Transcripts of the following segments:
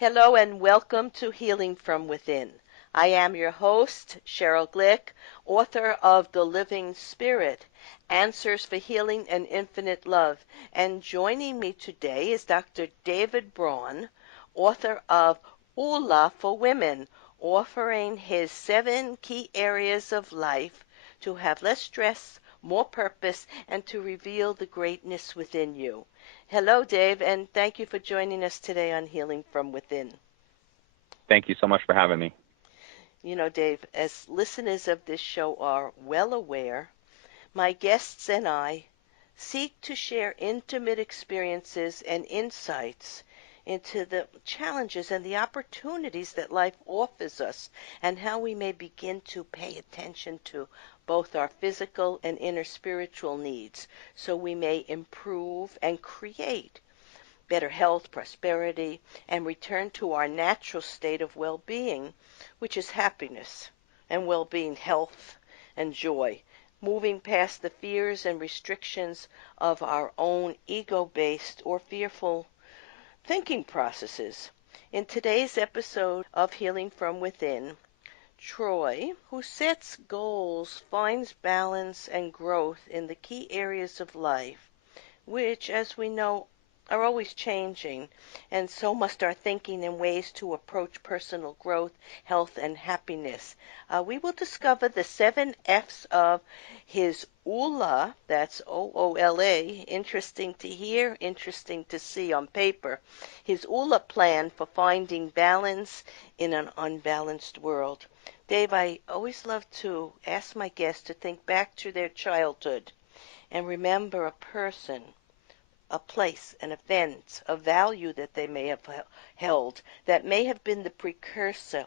Hello and welcome to Healing from Within. I am your host, Sheryl Glick, author of The Living Spirit, Answers for Healing and Infinite Love. And joining me today is Dr. David Braun, author of OOLA for Women, offering his 7 key areas of life to have less stress, more purpose, and to reveal the greatness within you. Hello, Dave, and thank you for joining us today on Healing from Within. Thank you so much for having me. You know, Dave, as listeners of this show are well aware, my guests and I seek to share intimate experiences and insights into the challenges and the opportunities that life offers us and how we may begin to pay attention to both our physical and inner spiritual needs so we may improve and create better health, prosperity, and return to our natural state of well-being, which is happiness and well-being, health and joy, moving past the fears and restrictions of our own ego-based or fearful thinking processes. In today's episode of Healing from Within, Troy, who sets goals, finds balance and growth in the key areas of life, which, as we know, are always changing, and so must our thinking and ways to approach personal growth, health, and happiness. We will discover the 7 F's of his OOLA, that's OOLA, interesting to hear, interesting to see on paper, his OOLA plan for finding balance in an unbalanced world. Dave, I always love to ask my guests to think back to their childhood and remember a person, a place, an event, a value that they may have held that may have been the precursor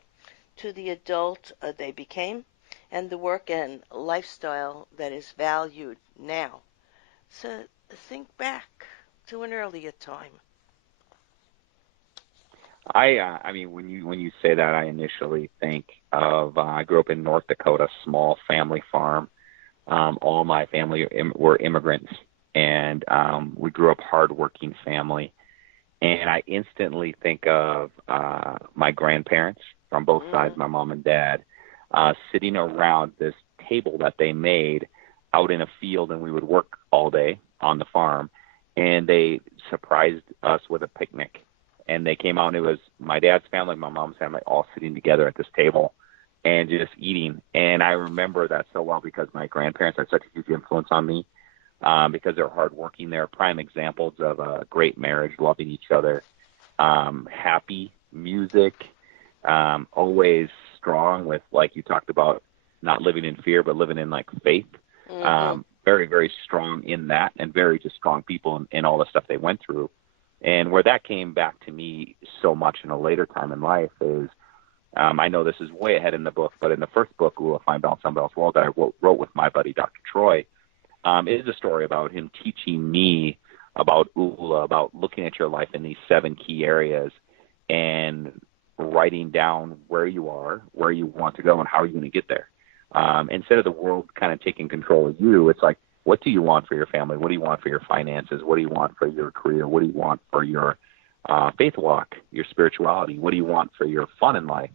to the adult they became and the work and lifestyle that is valued now. So think back to an earlier time. I mean, when you say that, I initially think of I grew up in North Dakota, small family farm. All my family were immigrants, and we grew up hardworking family. And I instantly think of my grandparents from both sides, my mom and dad, sitting around this table that they made out in a field, and we would work all day on the farm. And they surprised us with a picnic. And they came out, and it was my dad's family, my mom's family, all sitting together at this table and just eating. And I remember that so well because my grandparents had such a huge influence on me because they're hardworking. They're prime examples of a great marriage, loving each other, happy music, always strong with, like you talked about, not living in fear, but living in like faith. Very, very strong in that, and very just strong people in all the stuff they went through. And where that came back to me so much in a later time in life is, I know this is way ahead in the book, but in the first book, We'll Find Balance, Unbalanced World, that I wrote with my buddy, Dr. Troy, is a story about him teaching me about OOLA, about looking at your life in these 7 key areas and writing down where you are, where you want to go, and how are you going to get there. Instead of the world kind of taking control of you, it's like, what do you want for your family? What do you want for your finances? What do you want for your career? What do you want for your faith walk, your spirituality? What do you want for your fun in life?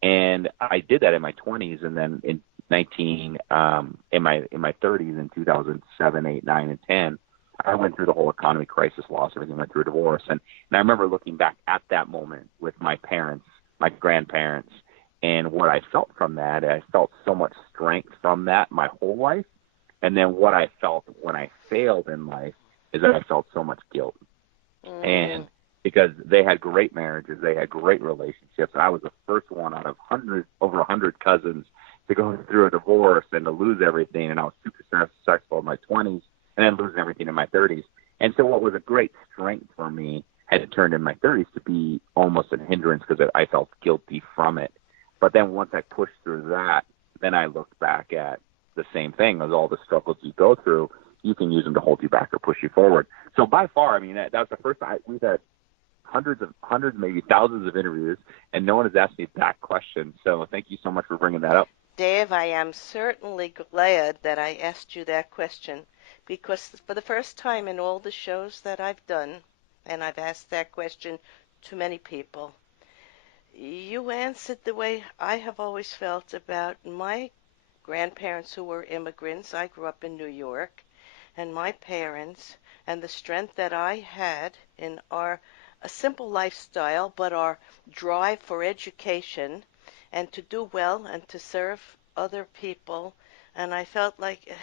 And I did that in my 20s, and then in in my 30s, in 2007, 8, 9, and 10, I went through the whole economy crisis, loss, everything, went through a divorce, and I remember looking back at that moment with my parents, my grandparents, and what I felt from that. I felt so much strength from that my whole life. And then what I felt when I failed in life is that I felt so much guilt. And because they had great marriages, they had great relationships, and I was the first one out of over 100 cousins to go through a divorce and to lose everything. And I was super successful in my 20s and then losing everything in my 30s. And so what was a great strength for me had turned in my 30s to be almost a hindrance because I felt guilty from it. But then once I pushed through that, then I looked back at the same thing as all the struggles you go through. You can use them to hold you back or push you forward. So by far, I mean, that was the first time we've had hundreds, maybe thousands of interviews, and no one has asked me that question. So thank you so much for bringing that up. Dave, I am certainly glad that I asked you that question because for the first time in all the shows that I've done, and I've asked that question to many people, You answered the way I have always felt about my grandparents who were immigrants. I grew up in New York, and my parents, and the strength that I had in our a simple lifestyle, but our drive for education and to do well and to serve other people. And I felt like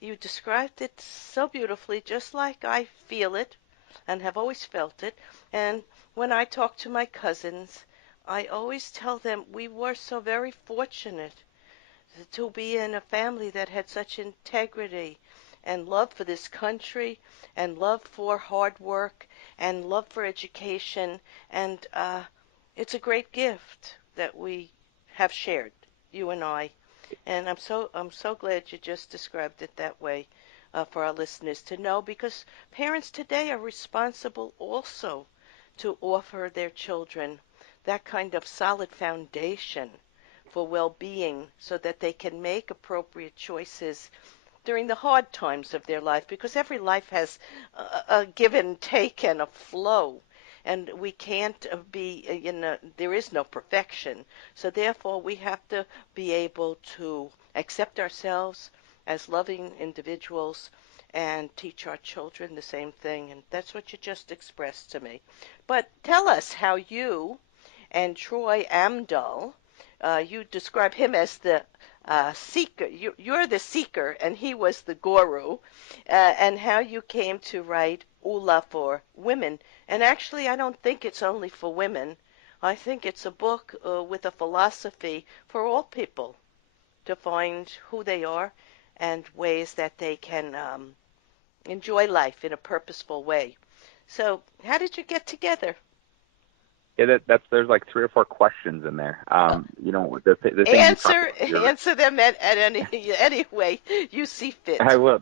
you described it so beautifully, just like I feel it and have always felt it. And when I talk to my cousins, I always tell them we were so very fortunate to be in a family that had such integrity and love for this country and love for hard work and love for education. And it's a great gift that we have shared, you and I. And I'm so glad you just described it that way for our listeners to know, because parents today are responsible also to offer their children that kind of solid foundation for well-being so that they can make appropriate choices during the hard times of their life, because every life has a give and take and a flow, and we can't be there is no perfection, so therefore we have to be able to accept ourselves as loving individuals and teach our children the same thing, and that's what you just expressed to me. But tell us how you and Troy Amdahl, you describe him as the seeker. You're the seeker, and he was the guru, and how you came to write OOLA for women. And actually, I don't think it's only for women. I think it's a book with a philosophy for all people to find who they are and ways that they can enjoy life in a purposeful way. So, how did you get together? Yeah, that's there's like three or four questions in there. The thing you talked Answer about, answer them at any way you see I fit. will.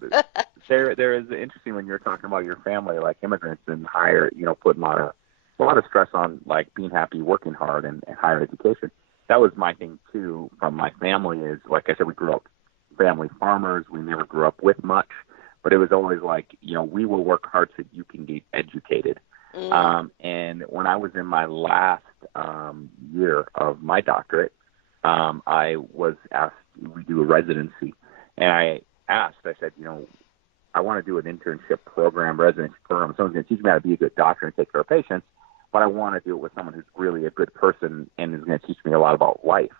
There is interesting when you're talking about your family, like immigrants and higher, putting a lot of stress on like being happy, working hard, and higher education. That was my thing too. From my family is like I said, we grew up family farmers. We never grew up with much, but it was always like we will work hard so you can get educated. Mm, And when I was in my last year of my doctorate, I was asked we do a residency, and I said, I want to do an internship program, residency program. Someone's going to teach me how to be a good doctor and take care of patients, but I want to do it with someone who's really a good person and is going to teach me a lot about life.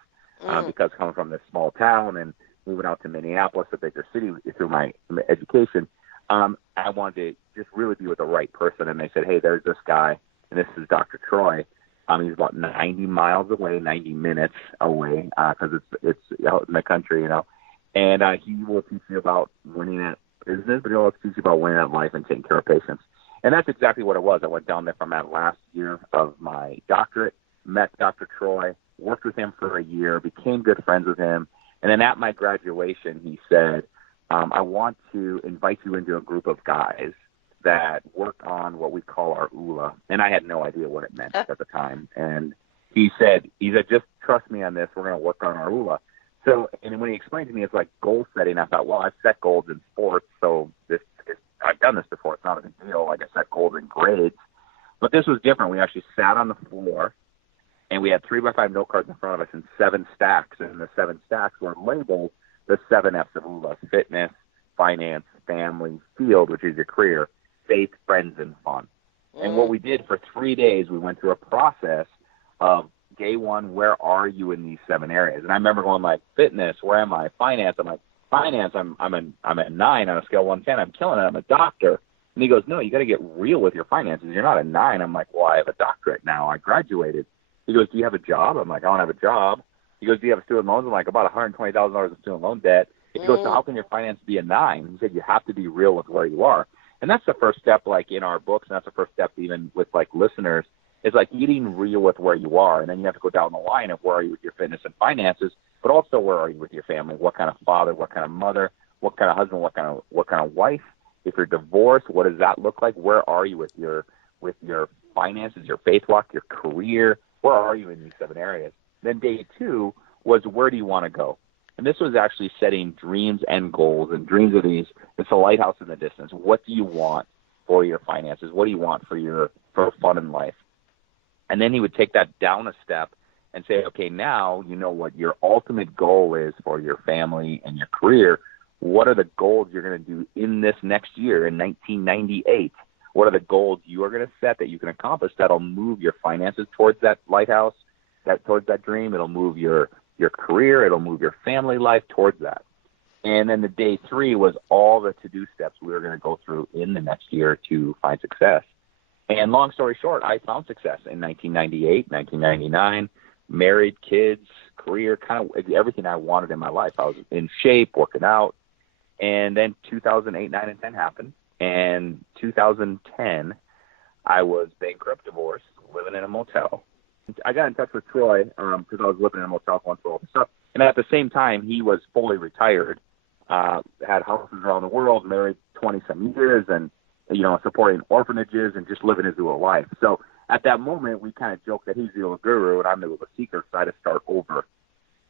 mm, Because coming from this small town and moving out to Minneapolis, a bigger city, through my education, I wanted to just really be with the right person. And they said, hey, there's this guy, and this is Dr. Troy. He's about 90 miles away, 90 minutes away, because it's out in the country, and he will teach you about winning at business, but he'll also teach you about winning at life and taking care of patients. And that's exactly what it was. I went down there from that last year of my doctorate, met Dr. Troy, worked with him for a year, became good friends with him, and then at my graduation, he said, I want to invite you into a group of guys that work on what we call our OOLA. And I had no idea what it meant at the time. And he said, just trust me on this. We're going to work on our OOLA. So, and when he explained to me, it's like goal setting. I thought, well, I've set goals in sports, so I've done this before. It's not a big deal. Like I set goals in grades. But this was different. We actually sat on the floor, and we had 3x5 note cards in front of us in 7 stacks. And the 7 stacks were labeled the 7 F's of OOLA: fitness, finance, family, field, which is your career, faith, friends, and fun. And what mm, we did for 3 days, we went through a process of day one, where are you in these 7 areas? And I remember going like, fitness, where am I? Finance, I'm like, finance, I'm at 9 on a scale of 1 to 10. I'm killing it. I'm a doctor. And he goes, no, you got to get real with your finances. You're not a 9. I'm like, well, I have a doctorate now. I graduated. He goes, do you have a job? I'm like, I don't have a job. He goes, do you have student loans? I'm like, about $120,000 in student loan debt. He goes, so mm. how can your finance be a 9? He said, you have to be real with where you are. And that's the first step, like in our books, and that's the first step even with like listeners, is like getting real with where you are. And then you have to go down the line of where are you with your fitness and finances, but also where are you with your family? What kind of father, what kind of mother, what kind of husband, what kind of wife? If you're divorced, what does that look like? Where are you with your finances, your faith walk, your career? Where are you in these 7 areas? Then day 2 was, where do you want to go? And this was actually setting dreams and goals. And dreams are these, it's a lighthouse in the distance. What do you want for your finances? What do you want for fun in life? And then he would take that down a step and say, okay, now you know what your ultimate goal is for your family and your career. What are the goals you're going to do in this next year, in 1998? What are the goals you are going to set that you can accomplish that'll move your finances towards that lighthouse, towards that dream? It'll move your career. It'll move your family life towards that. And then the day 3 was all the to-do steps we were going to go through in the next year to find success. And long story short, I found success in 1998, 1999, married, kids, career, kind of everything I wanted in my life. I was in shape, working out. And then 2008, 9, and 10 happened. And 2010, I was bankrupt, divorced, living in a motel. I got in touch with Troy because I was living in a motel going through all this stuff. And at the same time, he was fully retired, had houses around the world, married 20-some years, and, supporting orphanages and just living his little life. So at that moment, we kind of joked that he's the little guru and I'm the little seeker, so I had to start over.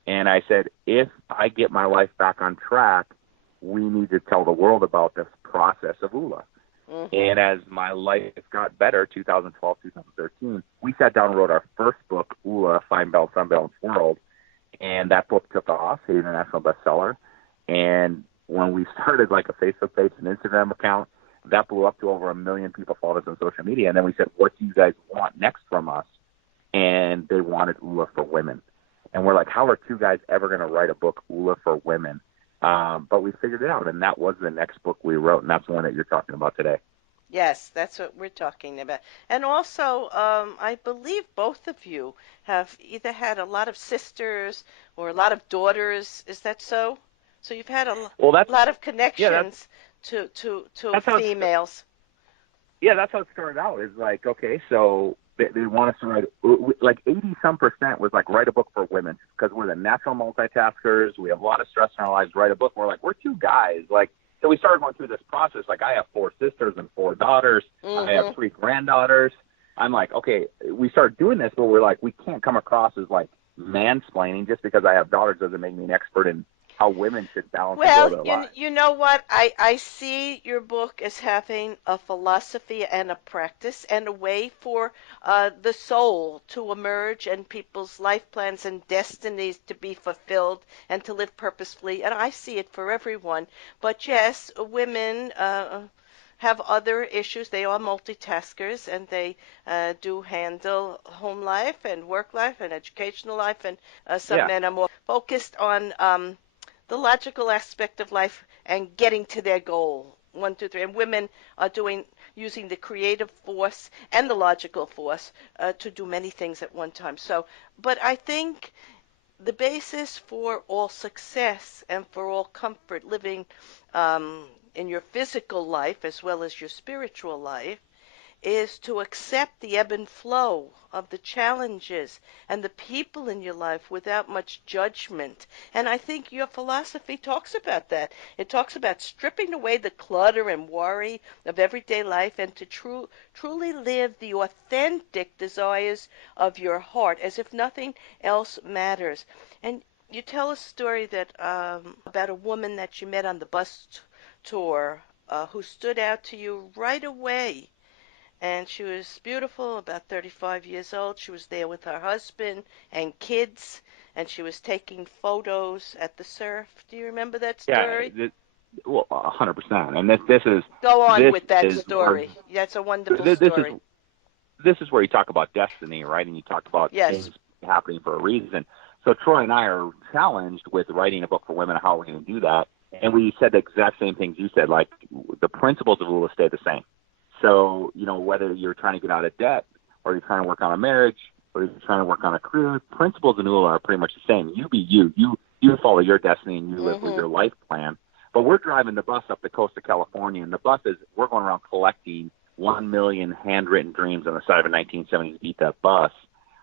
And I said, if I get my life back on track, we need to tell the world about this process of OOLA. Mm-hmm. And as my life got better, 2012, 2013, we sat down and wrote our first book, OOLA, Fine Balance, Unbalanced World. And that book took off, an international bestseller. And when we started like a Facebook page and Instagram account, that blew up to over 1 million people followed us on social media. And then we said, what do you guys want next from us? And they wanted OOLA for women. And we're like, how are 2 guys ever going to write a book, OOLA for women? But we figured it out, and that was the next book we wrote, and that's the one that you're talking about today. Yes, that's what we're talking about. And also, I believe both of you have either had a lot of sisters or a lot of daughters. Is that so? So you've had a lot of connections to females. That's how it started out. Is like, okay, so they want us to write, like 80-some% was like, write a book for women, because we're the natural multitaskers. We have a lot of stress in our lives. Write a book. We're like, we're 2 guys. Like, so we started going through this process. Like, I have 4 sisters and 4 daughters. Mm-hmm. I have 3 granddaughters. I'm like, okay, we started doing this, but we're like, we can't come across as like mansplaining. Just because I have daughters doesn't make me an expert in how women should balance their lives. Well, you know what? I see your book as having a philosophy and a practice and a way for the soul to emerge and people's life plans and destinies to be fulfilled and to live purposefully. And I see it for everyone. But yes, women have other issues. They are multitaskers, and they do handle home life and work life and educational life. And some men are more focused on the logical aspect of life and getting to their goal. 1, 2, 3. And women are using the creative force and the logical force to do many things at one time. So, but I think the basis for all success and for all comfort living in your physical life as well as your spiritual life is to accept the ebb and flow of the challenges and the people in your life without much judgment. And I think your philosophy talks about that. It talks about stripping away the clutter and worry of everyday life and to truly live the authentic desires of your heart as if nothing else matters. And you tell a story that about a woman that you met on the bus tour who stood out to you right away. And she was beautiful, about 35 years old. She was there with her husband and kids, and she was taking photos at the surf. Do you remember that story? Yeah, well, 100%. And this is... Go on with that story. That's a wonderful story. This is where you talk about destiny, right? And you talk about things happening for a reason. So Troy and I are challenged with writing a book for women, how we're going to do that. And we said the exact same things you said, like the principles of OOLA stay the same. So, whether you're trying to get out of debt or you're trying to work on a marriage or you're trying to work on a career, principles in OOLA are pretty much the same. You be you. You follow your destiny and you live with your life plan. But we're driving the bus up the coast of California, and the bus we're going around collecting 1 million handwritten dreams on the side of a 1970s beat-up bus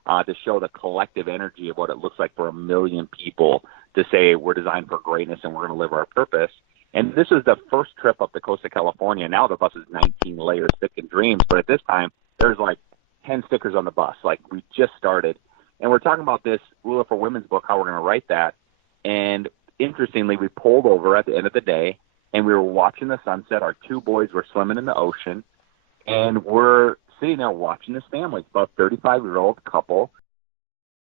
to show the collective energy of what it looks like for 1 million people to say we're designed for greatness and we're going to live our purpose. And this is the first trip up the coast of California. Now the bus is 19 layers thick in dreams, but at this time, there's like 10 stickers on the bus. Like, we just started. And we're talking about this OOLA for Women's book, how we're going to write that. And interestingly, we pulled over at the end of the day, and we were watching the sunset. Our 2 boys were swimming in the ocean, and we're sitting there watching this family. It's about a 35-year-old couple